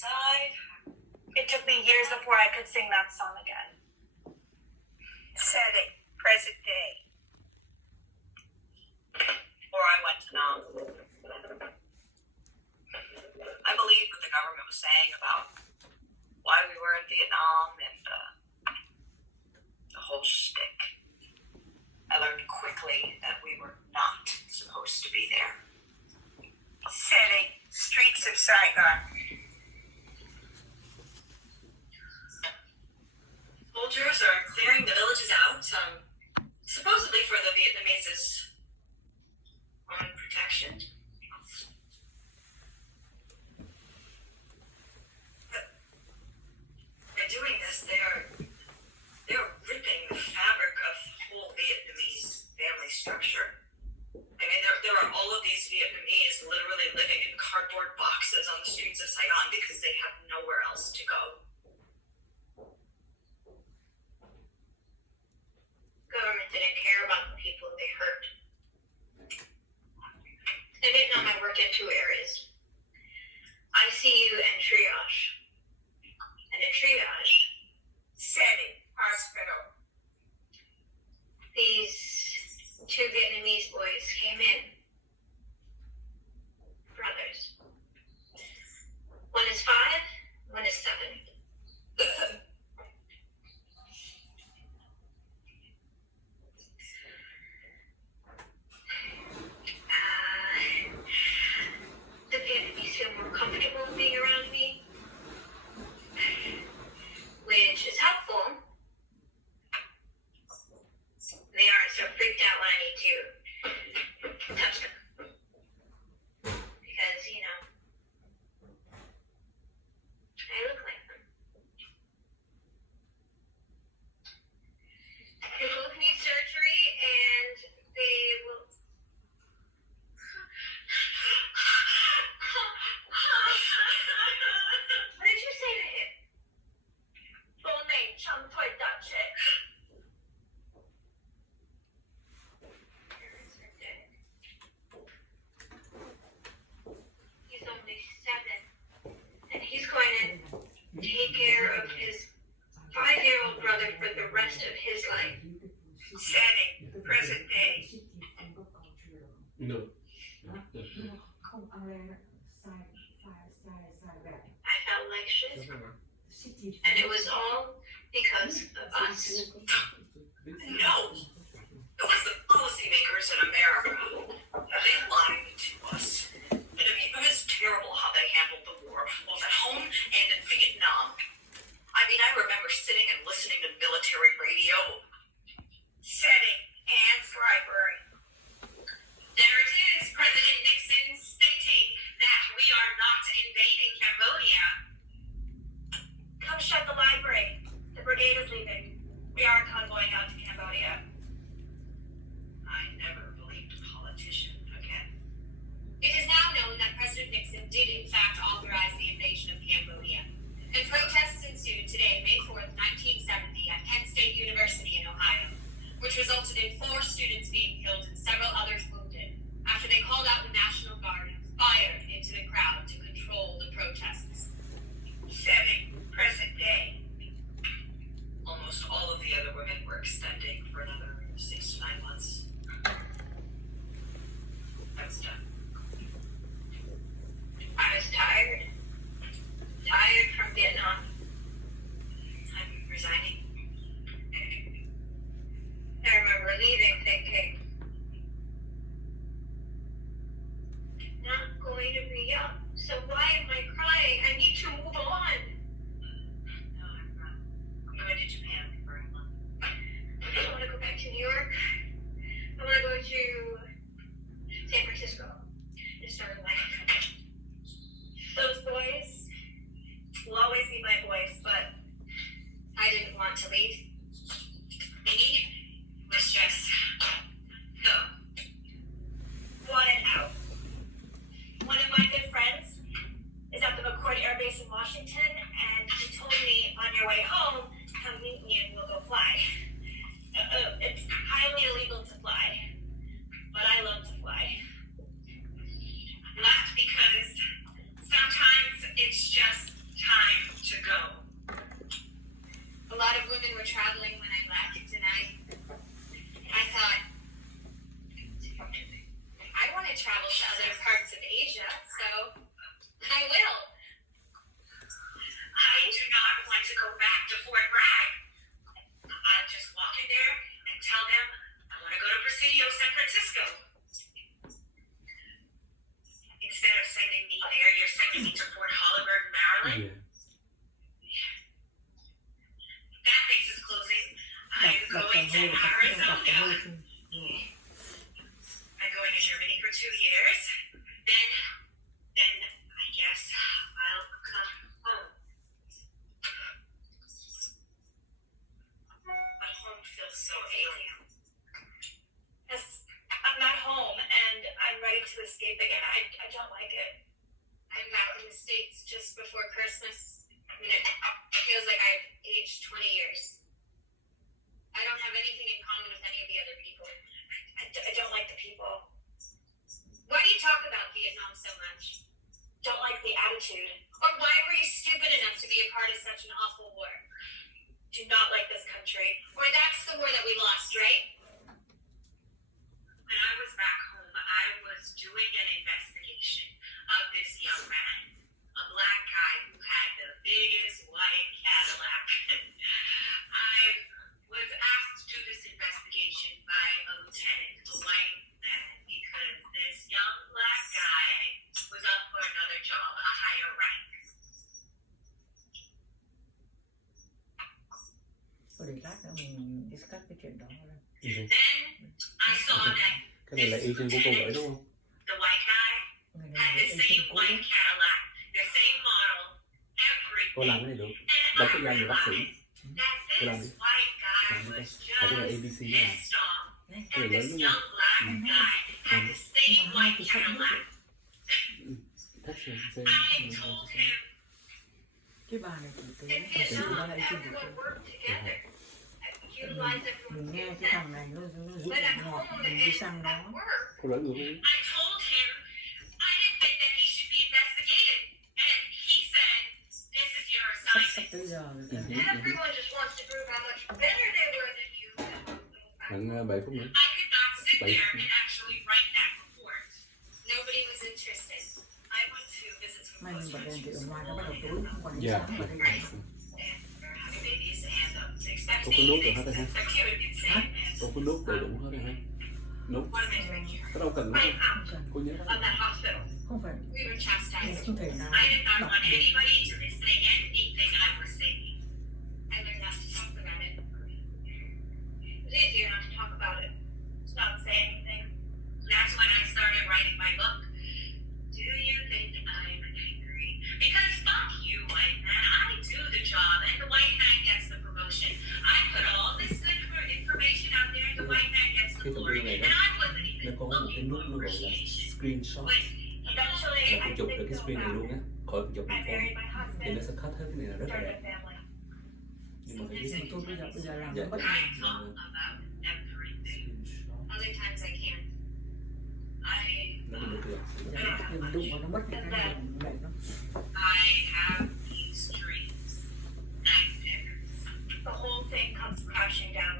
inside. It took me years before I could sing that song again. Setting, present day. Or I went to Nam. I believed what the government was saying about why we were in Vietnam and the whole shtick. I learned quickly that we were not supposed to be there. Setting, streets of Saigon. Soldiers are clearing the villages out, supposedly for the Vietnameses' own protection. But by doing this, they are ripping the fabric of the whole Vietnamese family structure. I mean, there are all of these Vietnamese literally living in cardboard boxes on the streets of Saigon because they have nowhere else to go. Government didn't care about the people they hurt. In Vietnam, I worked in two areas: ICU and triage. And in triage, Setting, hospital. these two Vietnamese boys came in. Brothers. One is 5, one is 7. The Vietnamese feel more comfortable being around me, which is helpful. They aren't so freaked out when I need to touch them. Because, I look like them. They both need surgery, and they will... What did you say to him? Full name, Chung Toy Dutch. Parents are dead. He's only 7, and he's going to take care of his 5-year-old brother for the rest of his life. Setting, present day. No. I felt like shit, and it was all because of us. No! It was the policymakers in America. They lied to us. And I mean, it was terrible how they handled the war, both at home and in Vietnam. I mean, I remember sitting and listening to military radio. Setting, Anne's library. There it is, President Nixon stating that we are not invading Cambodia. Come shut the library. The brigade is leaving. We are convoying out to Cambodia. I never believed a politician again. It is now known that President Nixon did in fact authorize the invasion of Cambodia. And protests ensued today, May 4th, 1970, at Kent State University in Ohio, which resulted in 4 students being killed and several others wounded after they called out the National Guard and fired into the crowd to control the protests. Setting, present day. Almost all of the other women were extending for another 6 to 9 months. I was done. I was tired. Darling, Yeah. that base is closing. Đọc I'm đọc going tờ to hơi đọc tờ hơi Arizona. chung. I'm going to Germany for 2 years. Then I guess I'll come home. But home feels so alien. Yes, I'm not home and I'm ready to escape again. I don't like it. I'm back in the States just before Christmas. I mean, it feels like I've aged 20 years. I don't have anything in common with any of the other people. I don't like the people. Why do you talk about Vietnam so much? Don't like the attitude. Or why were you stupid enough to be a part of such an awful war? Do not like this country. Or that's the war that we lost, right? When I was back home, I was doing an investigation of this young man, a black guy who had the biggest white Cadillac. I was asked to do this investigation by a lieutenant, a white man, because this young black guy was up for another job, a higher rank. Rồi để lát nữa mình discuss cái chuyện đó. Ừ. Then I saw that Cái này là agent của cô gửi đúng không? the white guy Người had này the là same agent cũ. white Cadillac, the same model, Cô làm everything. cái này được. And Đọc I cái danh người bác sĩ. realized that Cô làm đi. this white guy Làm đi was con. Phải cái này just ABC mới làm. pissed off. Đấy. Cái And này lớn this đúng không? young black guy had the same Nhưng mà hai white thì sắp biết Cadillac. rồi. Taxi, xe, I told him, Cái bà này chỉ từ In thật sự Vietnam, ra là agent của everyone cô. worked together. Utilize Mình everyone's nghe skill cái set. thằng này nó giúp But at mình ngọt home mình đi and sang at nó. work, cô lớn ngược đi. I told him I didn't think that he should be investigated. And he said, this is your Sắp assignment. tới giờ rồi. Ừ. everyone just wants to prove how much better they were than you. Khoảng 7 phút nữa. I could not sit there and actually write that report. Nobody was interested. I went to visit some Mai close mình bật đèn friends thì from ở ngoài nó school bắt đầu in tối, không còn đến Dạ. sáng mà đây. and they're having babies and to expect Có me, nốt they rồi hết rồi ha. expect you would be the same. And Có nốt đầy đủ hết rồi ha. Nốt. what am I doing here? Có đâu cần đúng Right không? out Không cần. Cô nhớ đó. of that hospital. Không phải. We were Mình chastised. không thể nào I did not đọc want được. anybody to say anything I was saying. I learned not to talk about it. It's easier not to talk about it. Just not say anything. That's when I started writing my book. Do you think I'm angry? Because fuck you, white man. I do the job, and the white man gets the promotion. I put all this good information out there, and the white man gets the Cái thông glory. tin này And đó, I wasn't nó even có một cái looking nút for nó gọi là appreciation. screenshot. But Eventually, Là I phải chụp được did cái go screen này back. luôn á, khỏi phải chụp I bằng phone. married my Thì nó husband, sẽ cut hết cái này là rất là started đẹp. a family. Nhưng mà phải biết Nhưng thôi bây giờ làm Dạ, nó bất dạ. I ngờ. talk about everything. screenshot. Other times I can't. Nó cũng được rồi. Bây giờ mình đụng vào nó mất cái này mình lại nó. I have these dreams, nightmares. The whole thing comes crashing down.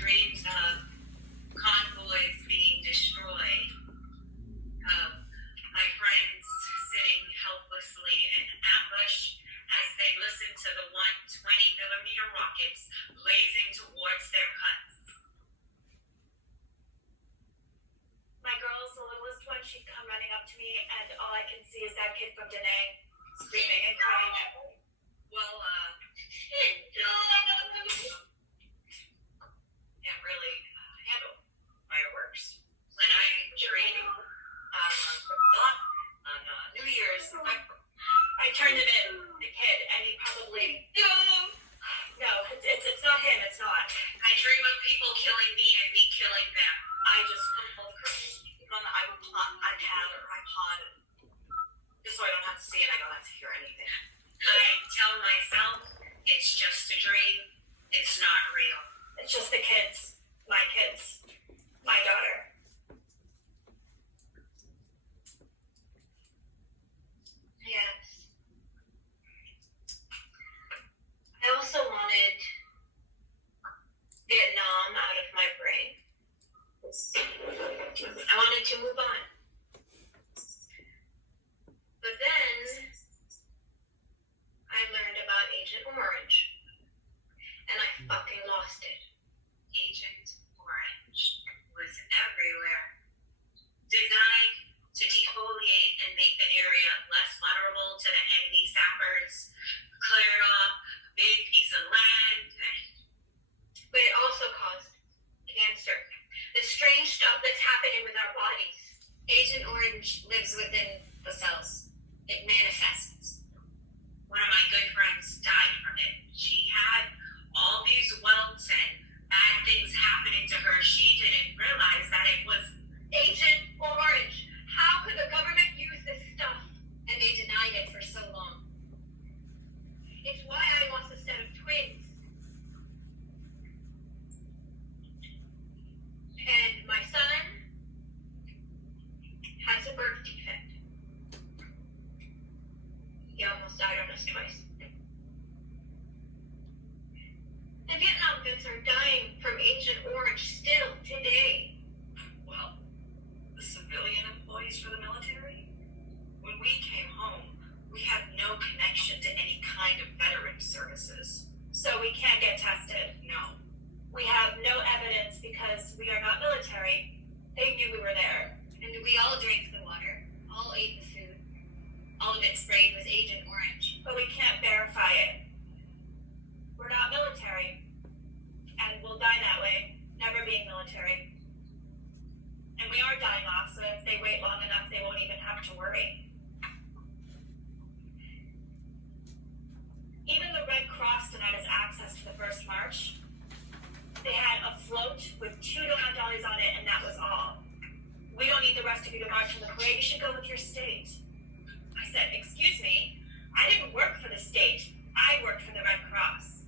Dreams of convoys being destroyed, of my friends sitting helplessly in ambush as they listen to the 120mm rockets blazing towards their huts. My girl's the littlest one. She'd come running up to me, and all I can see is that kid from Da Nang screaming and crying at me. Well, can't really handle fireworks. When I'm training on New Year's, I turned him in, the kid, and he probably no, it's not him. It's not. I dream of people killing me and me killing them. I just put on the iPad or iPod, just so I don't have to see it. I don't have to hear anything. I tell myself it's just a dream. It's not real. It's just the kids, my daughter. Yes. I also wanted Vietnam out of my brain. I wanted to move on. But then I learned about Agent Orange. And I fucking lost it. Agent Orange was almost died on us twice. And Vietnam vets are dying from Agent Orange still today. Well, the civilian employees for the military? When we came home, we had no connection to any kind of veteran services. So we can't get tested. No. We have no evidence because we are not military. They knew we were there. And we all drank the water, all ate the food. All of it sprayed with Agent Orange. But we can't verify it. We're not military. And we'll die that way, never being military. And we are dying off, so if they wait long enough, they won't even have to worry. Even the Red Cross denied us access to the first march. They had a float with $2 on it, and that was all. We don't need the rest of you to march in the parade. You should go with your state. I said, excuse me, I didn't work for the state. I worked for the Red Cross.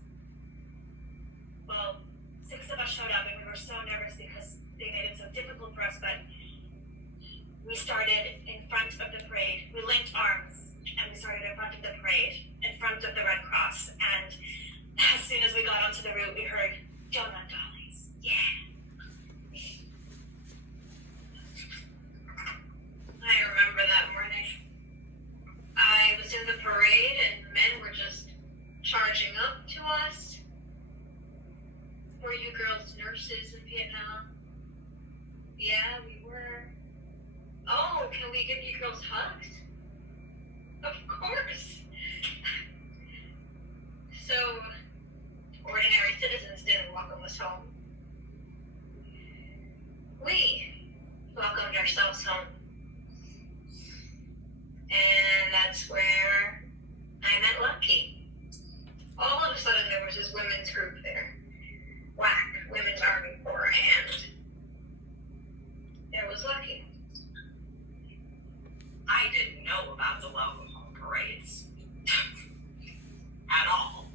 Well, 6 of us showed up, and we were so nervous because they made it so difficult for us, but we started in front of the parade. We linked arms, and we started in front of the parade, in front of the Red Cross. And as soon as we got onto the route, we heard donut dollies. Yeah. I remember that morning. I was in the parade and men were just charging up to us. Were you girls nurses in Vietnam? Yeah, we were. Oh, can we give you girls hugs? Of course. So, ordinary citizens didn't welcome us home. We welcomed ourselves home. And that's where I met Lucky. All of a sudden, there was this women's group there. WAC, Women's Army Corps, and there was Lucky. I didn't know about the welcome home parades. At all.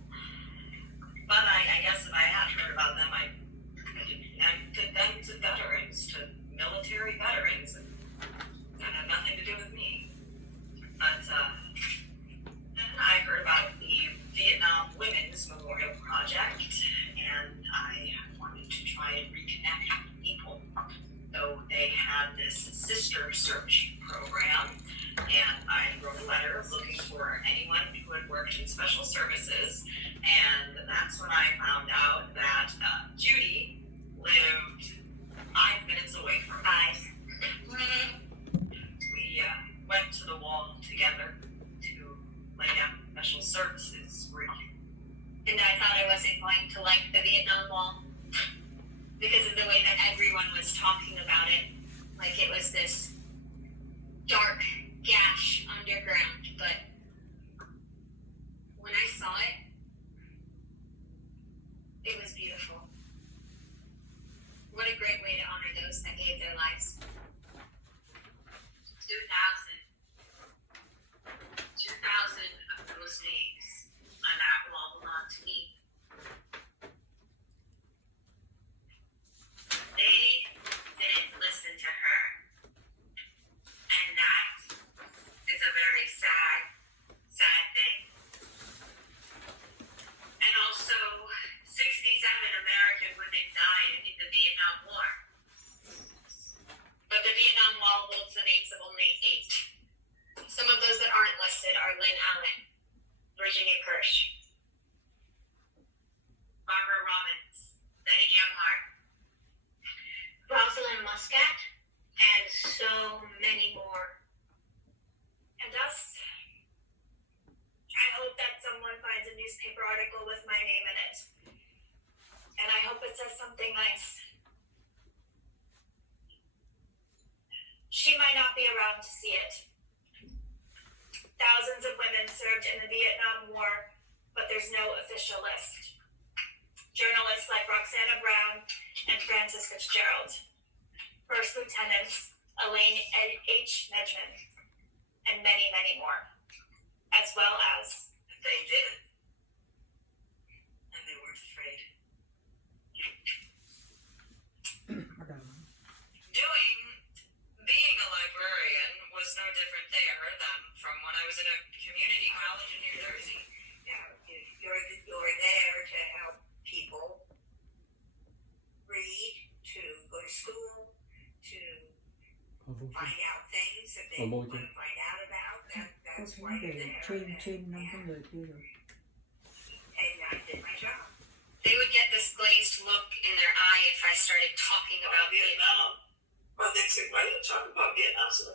But I guess if I had heard about them, I connected them to veterans, to military veterans, and that had nothing to do with me. But then I heard about the Vietnam Women's Memorial Project, and I wanted to try and reconnect with people. So they had this sister search program, and I wrote a letter looking for anyone who had worked in special services, and that's when I found out that Judy lived 5 minutes away from us. We went to the wall together to lay down special services work. And I thought I wasn't going to like the Vietnam Wall because of the way that everyone was talking about it. Like it was this dark gash underground. But when I saw it, it was beautiful. What a great way to honor those that gave their lives. 2,000 of those names on that wall belong to me. They didn't listen to her. And that is a very sad, sad thing. And also, 67 American women died in the Vietnam War. But the Vietnam Wall holds the names of only 8. Some of those that aren't listed are Lynn Allen, Virginia Kirsch, Barbara Robbins, Betty Gamhart, Rosalind Muscat, and so many more. And us? I hope that someone finds a newspaper article with my name in it. And I hope it says something nice. She might not be around to see it. Thousands of women served in the Vietnam War, but there's no official list. Journalists like Roxana Brown and Frances Fitzgerald. First Lieutenants Elaine H. Nedgeman, and many, many more. As well as They did it. And they weren't afraid. Being a librarian was no different there than from when I was in a community college in find out things that they Ở môi want chứ. to find out about. Có That's thấy why you're về there. trên 5 cái người kia rồi. And I did my job. They would get this glazed look in their eye if I started talking about Vietnam. Well, they said, why do you talk about Vietnam? So